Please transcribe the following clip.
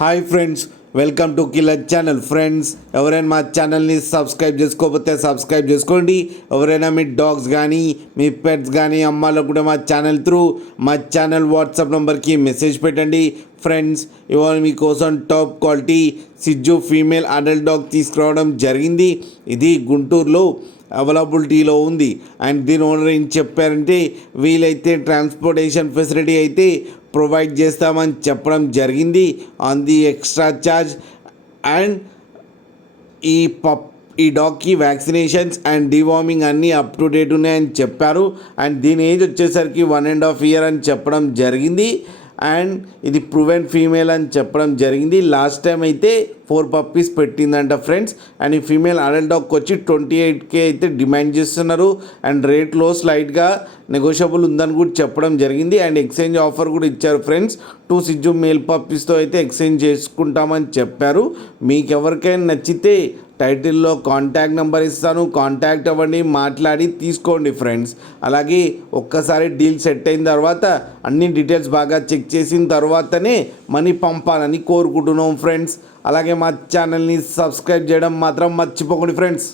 Hi friends, welcome to killer channel. Friends, ఎవరైనా మా ఛానల్ని సబ్స్క్రైబ్ చేసుకోకపోతే సబ్స్క్రైబ్ చేసుకోండి. ఎవరైనా మీ డాగ్స్ కానీ మీ పెట్స్ కానీ అమ్మాలకు కూడా మా ఛానల్ త్రూ మా ఛానల్ వాట్సాప్ నెంబర్కి మెసేజ్ పెట్టండి. ఫ్రెండ్స్, ఇవాళ మీకోసం టాప్ క్వాలిటీ సిజ్జు ఫీమేల్ అడల్ట్ డాగ్ తీసుకురావడం జరిగింది. ఇది గుంటూరులో అవైలబిలిటీలో ఉంది. అండ్ దీని ఓనర్ ఏం చెప్పారంటే, వీలైతే ట్రాన్స్పోర్టేషన్ ఫెసిలిటీ అయితే ప్రొవైడ్ చేస్తామని చెప్పడం జరిగింది on the extra charge. And ఈ డాగ్కి వ్యాక్సినేషన్స్ అండ్ డివార్మింగ్ అన్నీ అప్ టు డేట్ ఉన్నాయని చెప్పారు. అండ్ దీని ఏజ్ వచ్చేసరికి 1.5 year అని చెప్పడం జరిగింది. అండ్ ఇది ప్రూవెన్ ఫీమేల్ అని చెప్పడం జరిగింది. లాస్ట్ టైం అయితే 4 puppies పెట్టిందంట ఫ్రెండ్స్. అండ్ ఈ ఫీమేల్ అడల్ట్ డాగ్కి వచ్చి 28K అయితే డిమాండ్ చేస్తున్నారు. అండ్ రేట్లో స్లైట్గా నెగోషియబుల్ ఉందని కూడా చెప్పడం జరిగింది. అండ్ ఎక్స్చేంజ్ ఆఫర్ కూడా ఇచ్చారు ఫ్రెండ్స్. 2 సిజ్జు మేల్ పప్పీస్తో అయితే ఎక్స్చేంజ్ చేసుకుంటామని చెప్పారు. మీకు ఎవరికైనా నచ్చితే టైటిల్లో కాంటాక్ట్ నెంబర్ ఇస్తాను, కాంటాక్ట్ అవ్వండి, మాట్లాడి తీసుకోండి ఫ్రెండ్స్. అలాగే ఒక్కసారి డీల్ సెట్ అయిన తర్వాత అన్ని డీటెయిల్స్ బాగా చెక్ చేసిన తర్వాతనే మనీ పంపాలని కోరుకుంటున్నాం ఫ్రెండ్స్. అలాగే మా ఛానల్ని సబ్స్క్రైబ్ చేయడం మాత్రం మర్చిపోకండి ఫ్రెండ్స్.